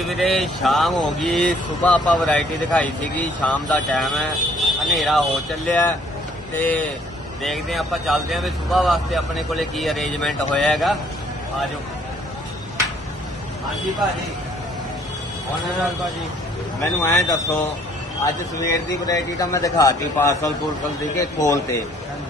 ਜੀ ਵੀਰੇ, ਸ਼ਾਮ ਹੋ ਗਈ। ਸਵੇਰ ਆਪਾਂ ਵੈਰਾਈਟੀ ਦਿਖਾਈ ਸੀਗੀ। ਸ਼ਾਮ ਦਾ ਟਾਈਮ ਹੈ। ਹਨੇਰਾ ਹੋ ਚੱਲਿਆ। ਤੇ ਦੇਖਦੇ ਹਾਂ ਆਪਾਂ ਚੱਲਦੇ ਹਾਂ ਵੀ ਸਵੇਰ ਵਾਸਤੇ ਆਪਣੇ ਕੋਲੇ ਕੀ ਅਰੇਂਜਮੈਂਟ ਹੋਇਆ ਹੈਗਾ। ਆ ਜਾਓ। ਹਾਂਜੀ ਭਾਜੀ। ਉਹਨਾਂ ਭਾਜੀ, ਮੈਨੂੰ ਐਂ ਦੱਸੋ ਅੱਜ ਸਵੇਰ ਦੀ ਵੈਰਾਈਟੀ ਤਾਂ ਮੈਂ ਦਿਖਾਤੀ ਪਾਰਸਲ ਪੁਰਸਲ ਦੀ ਕੇ ਕੋਲ ਤੇ।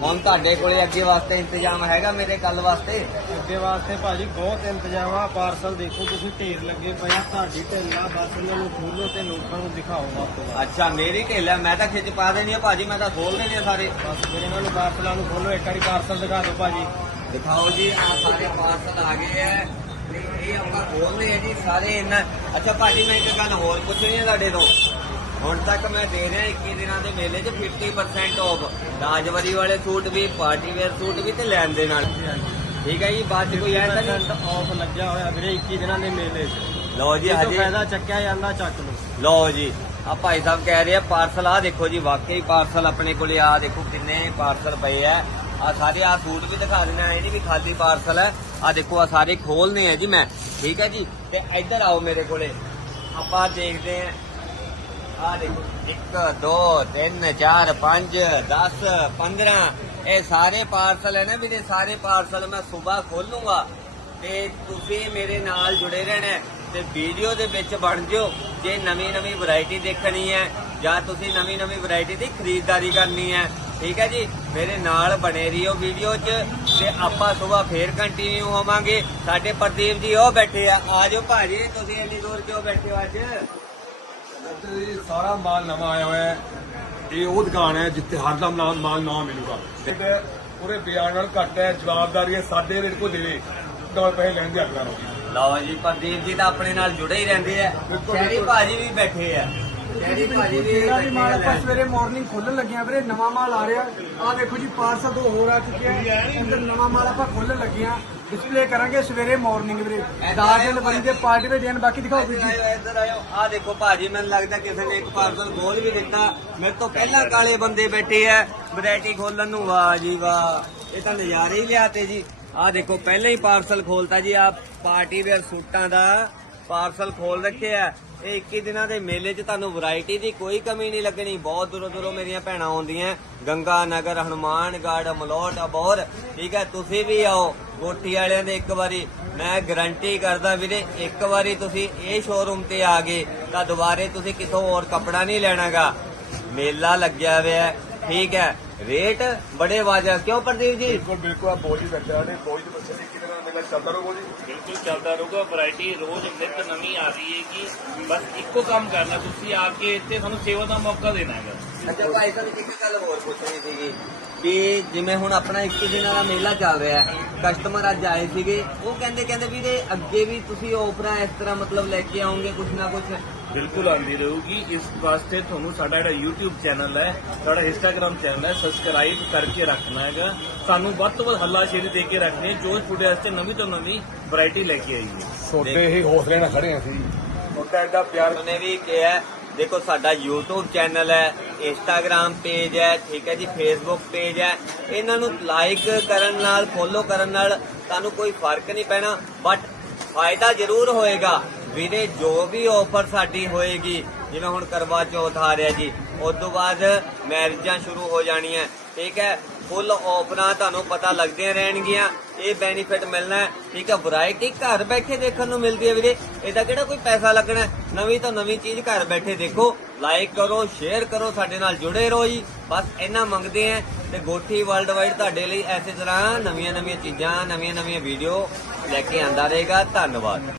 ਹੁਣ ਤੁਹਾਡੇ ਕੋਲੇ ਅੱਗੇ ਵਾਸਤੇ ਇੰਤਜ਼ਾਮ ਹੈਗਾ ਮੇਰੇ ਕੱਲ ਵਾਸਤੇ? ਅੱਗੇ ਵਾਸਤੇ ਭਾਜੀ ਬਹੁਤ ਇੰਤਜ਼ਾਮ ਆ ਪਾਰਸਲ ਦੇਖੋ ਤੁਸੀਂ ਢੇਰ ਲੱਗੇ ਪਏ ਆ ਤੁਹਾਡੀ ਢੇਲਾ ਬਸ ਇਹਨਾਂ ਨੂੰ ਖੋਲੋ ਤੇ ਲੋਕਾਂ ਨੂੰ ਦਿਖਾਓ ਵੱਧ ਤੋਂ ਵੱਧ ਅੱਛਾ ਮੇਰੀ ਢਿੱਲ ਮੈਂ ਤਾਂ ਖਿੱਚ ਪਾ ਦੇਣੀ ਆ ਭਾਜੀ ਮੈਂ ਤਾਂ ਖੋਲ ਦੇਣੇ ਆ ਸਾਰੇ। ਬਸ ਫਿਰ ਇਹਨਾਂ ਨੂੰ ਪਾਰਸਲਾਂ ਨੂੰ ਖੋਲੋ ਇੱਕ ਵਾਰੀ ਪਾਰਸਲ ਦਿਖਾ ਦਿਓ ਭਾਜੀ। ਦਿਖਾਓ ਜੀ ਆ ਸਾਰੇ ਪਾਰਸਲ ਆ ਗਏ ਐ ਇਹ ਆਪਾਂ ਖੋਲਨੇ ਆ ਜੀ ਸਾਰੇ ਇਹਨਾਂ ਅੱਛਾ ਭਾਜੀ ਮੈਂ ਇੱਕ ਗੱਲ ਹੋਰ ਪੁੱਛਣੀ ਹੈ ਤੁਹਾਡੇ ਤੋਂ। ਹੁਣ ਤੱਕ ਮੈਂ ਦੇ ਰਿਹਾ 21 ਦਿਨਾਂ ਦੇ ਮੇਲੇ 'ਚ 50% ਆਫ ਰਾਜਵਰੀ ਵਾਲੇ ਸੂਟ ਵੀ ਪਾਰਟੀ ਵੇਅਰ ਸੂਟ ਵੀ ਤੇ ਲੈਣ ਦੇ ਨਾਲ। ਠੀਕ ਹੈ ਜੀ ਬਾਅਦ 'ਚ ਕੋਈ ਐਂ ਤਾਂ ਨਹੀਂ ਆਫ ਲੱਗਿਆ ਹੋਇਆ ਵੀਰੇ 21 ਦਿਨਾਂ ਦੇ ਮੇਲੇ 'ਚ। ਲਓ ਜੀ ਹਜੇ ਫਾਇਦਾ ਚੱਕਿਆ ਜਾਂਦਾ ਚੱਕ ਲਓ। ਲਓ ਜੀ ਆ ਭਾਈ ਸਾਹਿਬ ਕਹਿ ਰਹੇ ਆ ਪਾਰਸਲ ਆ ਦੇਖੋ ਜੀ ਵਾਕਈ ਪਾਰਸਲ ਆਪਣੇ ਕੋਲੇ ਆ ਦੇਖੋ ਕਿੰਨੇ ਪਾਰਸਲ ਪਏ ਆ। ਆ ਸਾਰੇ ਆ ਸੂਟ ਵੀ ਦਿਖਾ ਦੇਣਾ ਇਹ ਨਹੀਂ ਵੀ ਖਾਲੀ ਪਾਰਸਲ ਹੈ ਆ ਦੇਖੋ ਆ ਸਾਰੇ ਖੋਲਨੇ ਆ ਜੀ ਮੈਂ। ਠੀਕ ਹੈ ਜੀ ਤੇ ਇੱਧਰ ਆਓ ਮੇਰੇ ਕੋਲੇ। ਆਪਾਂ ਦੇਖਦੇ ਆ ਆ ਦੇਖੋ 1 2 3 4 5 10 15 ਇਹ ਸਾਰੇ ਪਾਰਸਲ ਹੈ ਨਾ ਵੀਰੇ, ਸਾਰੇ ਪਾਰਸਲ ਮੈਂ ਸਵੇਰ ਖੋਲੂੰਗਾ। ਤੇ ਤੁਸੀਂ ਮੇਰੇ ਨਾਲ ਜੁੜੇ ਰਹਿਣਾ ਤੇ ਵੀਡੀਓ ਦੇ ਵਿੱਚ ਬਣ ਜਿਓ। ਜੇ ਨਵੀਂ ਨਵੀਂ ਵੈਰਾਈਟੀ ਦੇਖਣੀ ਹੈ, ਜਾਂ ਤੁਸੀਂ ਨਵੀਂ ਨਵੀਂ ਵੈਰਾਈਟੀ ਦੀ ਖਰੀਦਦਾਰੀ ਕਰਨੀ ਹੈ, ਠੀਕ ਹੈ ਜੀ? ਮੇਰੇ ਨਾਲ ਬਣੇ ਰਹੀਓ ਵੀਡੀਓ 'ਚ ਤੇ ਆਪਾਂ ਸਵੇਰ ਫੇਰ ਕੰਟੀਨਿਊ ਹੋਵਾਂਗੇ। ਸਾਡੇ ਪ੍ਰਦੀਪ ਜੀ ਉਹ ਬੈਠੇ ਆ। ਆਜੋ ਭਾਜੀ, ਤੁਸੀਂ ਇੰਨੀ ਦੂਰ ਕਿਉਂ ਬੈਠੇ ਹੋ ਅੱਜ? ਇੱਥੇ ਸਾਰਾ ਮਾਲ ਨਵਾਂ ਆਇਆ ਹੋਇਆ ਹੈ। ਇਹ ਉਹ ਦੁਕਾਨ ਹੈ ਜਿੱਥੇ ਹਰਦਮ ਨਾਮ ਮਾਲ ਨਵਾਂ ਮਿਲੂਗਾ। ਤੇ ਪੂਰੇ ਬਿਆਨ ਨਾਲ ਘੱਟ ਹੈ ਜਵਾਬਦਾਰੀ ਹੈ ਸਾਡੇ ਰੇਟ ਕੋ ਦੇਵੇ ਡਬਲ ਪੈਸੇ ਲੈਣ ਦੀ ਹੱਕਦਾਰ ਹੋਗੀ ਲਓ ਜੀ ਪ੍ਰਦੀਪ ਜੀ ਤਾਂ ਆਪਣੇ ਨਾਲ ਜੁੜੇ ਹੀ ਰਹਿੰਦੇ ਆ। ਸ਼ਹਿਰੀ। ਭਾਜੀ ਵੀ ਬੈਠੇ ਆ। ਸ਼ਹਿਰੀ ਭਾਜੀ ਵੀ ਜਿਹੜਾ ਵੀ ਮਾਲ ਆਪਾਂ ਸਵੇਰੇ ਮਾਰਨਿੰਗ ਖੋਲਣ ਲੱਗੇ ਆ ਵੀਰੇ ਨਵਾਂ ਮਾਲ ਆ ਰਿਹਾ। ਆ ਦੇਖੋ ਜੀ ਪਾਰਸਲ ਦੋ ਹੋਰ ਆ ਚੁੱਕੇ ਆ। ਅੰਦਰ ਨਵਾਂ ਮਾਲ ਆਪਾਂ ਖੋਲਣ ਲੱਗੇ ਆ ਡਿਸਪਲੇ ਕਰਾਂਗੇ ਸਵੇਰੇ ਮਾਰਨਿੰਗ ਵੀਰੇ। ਦਾਜ ਜਨਵਰੀ ਦੇ ਪਾਰਟੀ ਦੇ ਦਿਨ ਬਾਕੀ ਦਿਖਾਓ ਵੀਰ ਜੀ। ਇੱਧਰ ਆਇਓ ਆ ਦੇਖੋ ਭਾਜੀ ਮੈਨੂੰ ਲੱਗਦਾ ਕਿਸੇ ਨੇ ਇੱਕ ਪਾਰਸਲ ਖੋਲ ਵੀ ਦਿੱਤਾ। ਮੇਰੇ ਤੋਂ ਪਹਿਲਾਂ ਕਾਲੇ ਬੰਦੇ ਬੈਠੇ ਆ। ਵੈਰਾਈਟੀ ਖੋਲਣ ਨੂੰ ਵਾਹ ਜੀ ਵਾਹ। ਇਹ ਤਾਂ ਨਜ਼ਾਰੇ ਹੀ ਲਿਆਤੇ ਜੀ। ਆ ਦੇਖੋ ਪਹਿਲਾਂ ਹੀ ਪਾਰਸਲ ਖੋਲਤਾ ਜੀ। ਆ ਪਾਰਟੀ ਵੇਅਰ ਸੂਟਾਂ ਦਾ ਪਾਰਸਲ ਖੋਲ ਰੱਖਿਆ। ਇਹ 21 ਦਿਨਾਂ ਦੇ ਮੇਲੇ 'ਚ ਤੁਹਾਨੂੰ ਵੈਰਾਈਟੀ ਦੀ ਕੋਈ ਕਮੀ ਨਹੀਂ ਲੱਗਣੀ। ਬਹੁਤ ਦੂਰੋਂ ਦੂਰੋਂ ਮੇਰੀਆਂ ਭੈਣਾਂ ਆਉਂਦੀਆਂ ਗੰਗਾ ਨਗਰ ਹਨੂਮਾਨਗੜ੍ਹ ਮਲੋਟ, ਅਬੋਹਰ। ਠੀਕ ਹੈ, ਤੁਸੀਂ ਵੀ ਆਓ ਕੋਠੀ ਵਾਲਿਆਂ ਦੇ ਇੱਕ ਵਾਰੀ। ਮੈਂ ਗਰੰਟੀ ਕਰਦਾ ਵੀਰੇ, ਇੱਕ ਵਾਰੀ ਤੁਸੀਂ ਇਹ ਸ਼ੋਰੂਮ ਤੇ ਆ ਗਏ ਤਾਂ ਦੁਬਾਰੇ ਤੁਸੀਂ ਕਿਥੋਂ ਹੋਰ ਕੱਪੜਾ ਨਹੀਂ ਲੈਣਾਗਾ। ਮੇਲਾ ਲੱਗਿਆ ਹੋਇਆ ਠੀਕ ਹੈ ਰੇਟ ਬੜੇ ਵਾਜਾ। ਕਿਉਂ ਪ੍ਰਦੀਪ ਜੀ? ਬਿਲਕੁਲ ਬਿਲਕੁਲ ਆ ਬੋਝ ਹੀ ਬੈਠਾ ਨੇ। ਬੋਝ ਦੇ ਬੱਚੇ ਨੇ ਕਿਤੇ ਨਾ ਮੇਲਾ ਚੱਲਦਾ ਰਹੂਗਾ ਜੀ। ਬਿਲਕੁਲ ਚੱਲਦਾ ਰਹੂਗਾ। ਵੈਰਾਈਟੀ ਰੋਜ਼ ਨਿਤ ਨਵੀਂ ਆ ਰਹੀ ਹੈ ਕਿ ਬਸ ਇੱਕੋ ਕੰਮ ਕਰਨਾ ਤੁਸੀਂ ਆ ਕੇ ਇੱਥੇ ਤੁਹਾਨੂੰ ਸੇਵਾ ਦਾ ਮੌਕਾ ਦੇਣਾ ਹੈਗਾ। ਅੱਛਾ ਭਾਈ ਸਾਹਿਬ ਇੱਕ ਗੱਲ ਹੋਰ ਪੁੱਛਣੀ ਸੀਗੀ ਵੀ ਜਿਵੇਂ ਹੁਣ ਆਪਣਾ 21 ਦਿਨਾਂ ਦਾ ਮੇਲਾ ਚੱਲ ਰਿਹਾ ਹੈ ਕਸਟਮਰ ਅੱਜ ਆਏ ਸੀਗੇ। ਉਹ ਕਹਿੰਦੇ ਕਹਿੰਦੇ ਵੀ ਇਹਦੇ ਅੱਗੇ ਵੀ ਤੁਸੀਂ ਆਫਰਾਂ ਇਸ ਤਰ੍ਹਾਂ ਮਤਲਬ ਲੈ ਕੇ ਆਉਂਗੇ ਕੁਝ ਨਾ ਕੁਝ ਬਿਲਕੁਲ ਆਉਂਦੀ ਰਹੂਗੀ। ਇਸ ਵਾਸਤੇ ਤੁਹਾਨੂੰ ਸਾਡਾ ਜਿਹੜਾ YouTube ਚੈਨਲ ਹੈ ਸਾਡਾ Instagram ਚੈਨਲ ਹੈ ਸਬਸਕ੍ਰਾਈਬ ਕਰਕੇ ਰੱਖਣਾ ਹੈਗਾ। ਸਾਨੂੰ ਵੱਧ ਤੋਂ ਵੱਧ ਹੱਲਾਸ਼ੇਰੀ ਦੇ ਕੇ ਰੱਖਣੀ ਹੈ। ਜੋ ਤੁਹਾਡੇ ਵਾਸਤੇ ਨਵੀਂ ਤੋਂ ਨਵੀਂ ਵੈਰਾਈਟੀ ਲੈ ਕੇ ਆਈਏ। ਛੋਟੇ ਹੀ ਹੌਸਲੇ ਨਾਲ ਖੜੇ ਹਾਂ ਅਸੀਂ। ਤੁਹਾਡਾ ਐਡਾ ਪਿਆਰ ਉਹਨੇ ਵੀ ਕਿਹਾ ਦੇਖੋ ਸਾਡਾ YouTube ਚੈਨਲ ਹੈ Instagram ਪੇਜ ਹੈ ਠੀਕ ਹੈ ਜੀ Facebook ਪੇਜ ਹੈ। ਇਹਨਾਂ ਨੂੰ ਲਾਈਕ ਕਰਨ ਨਾਲ ਫੋਲੋ ਕਰਨ ਨਾਲ ਤੁਹਾਨੂੰ ਕੋਈ ਫ਼ਰਕ ਨਹੀਂ ਪੈਣਾ ਬਟ ਫਾਇਦਾ ਜ਼ਰੂਰ ਹੋਏਗਾ। ਵੀਰੇ, ਜੋ ਵੀ ਆਫਰ ਸਾਡੀ ਹੋਏਗੀ, ਜਿਵੇਂ ਹੁਣ ਕਰਵਾ ਚੌਥ ਆ ਰਿਹਾ ਜੀ, ਉਸ ਤੋਂ ਬਾਅਦ ਮੈਰਿਜਾਂ ਸ਼ੁਰੂ ਹੋ ਜਾਣੀਆਂ। ਠੀਕ ਹੈ? ਫੁੱਲ ਆਫਰਾਂ ਤੁਹਾਨੂੰ ਪਤਾ ਲੱਗਦੀਆਂ ਰਹਿਣਗੀਆਂ, ਇਹ ਬੈਨੀਫਿਟ ਮਿਲਣਾ ਠੀਕ ਹੈ? ਵੈਰਾਈਟੀ ਘਰ ਬੈਠੇ ਦੇਖਣ ਨੂੰ ਮਿਲਦੀ ਹੈ ਵੀਰੇ। ਇਹਦਾ ਕਿਹੜਾ ਕੋਈ ਪੈਸਾ ਲੱਗਣਾ ਨਵੀਂ ਤੋਂ ਨਵੀਂ ਚੀਜ਼ ਘਰ ਬੈਠੇ ਦੇਖੋ। ਲਾਈਕ ਕਰੋ ਸ਼ੇਅਰ ਕਰੋ, ਸਾਡੇ ਨਾਲ ਜੁੜੇ ਰਹੋ ਜੀ। ਬਸ ਇੰਨਾ ਮੰਗਦੇ ਆ ਤੇ ਗੋਠੀ ਵਰਲਡ ਵਾਈਡ ਤੁਹਾਡੇ ਲਈ ਐਸੇ ਤਰ੍ਹਾਂ ਨਵੀਆਂ ਨਵੀਆਂ ਚੀਜ਼ਾਂ ਨਵੀਆਂ ਨਵੀਆਂ ਵੀਡੀਓ ਲੈ ਕੇ ਆਂਦਾ ਰਹੇਗਾ। ਧੰਨਵਾਦ।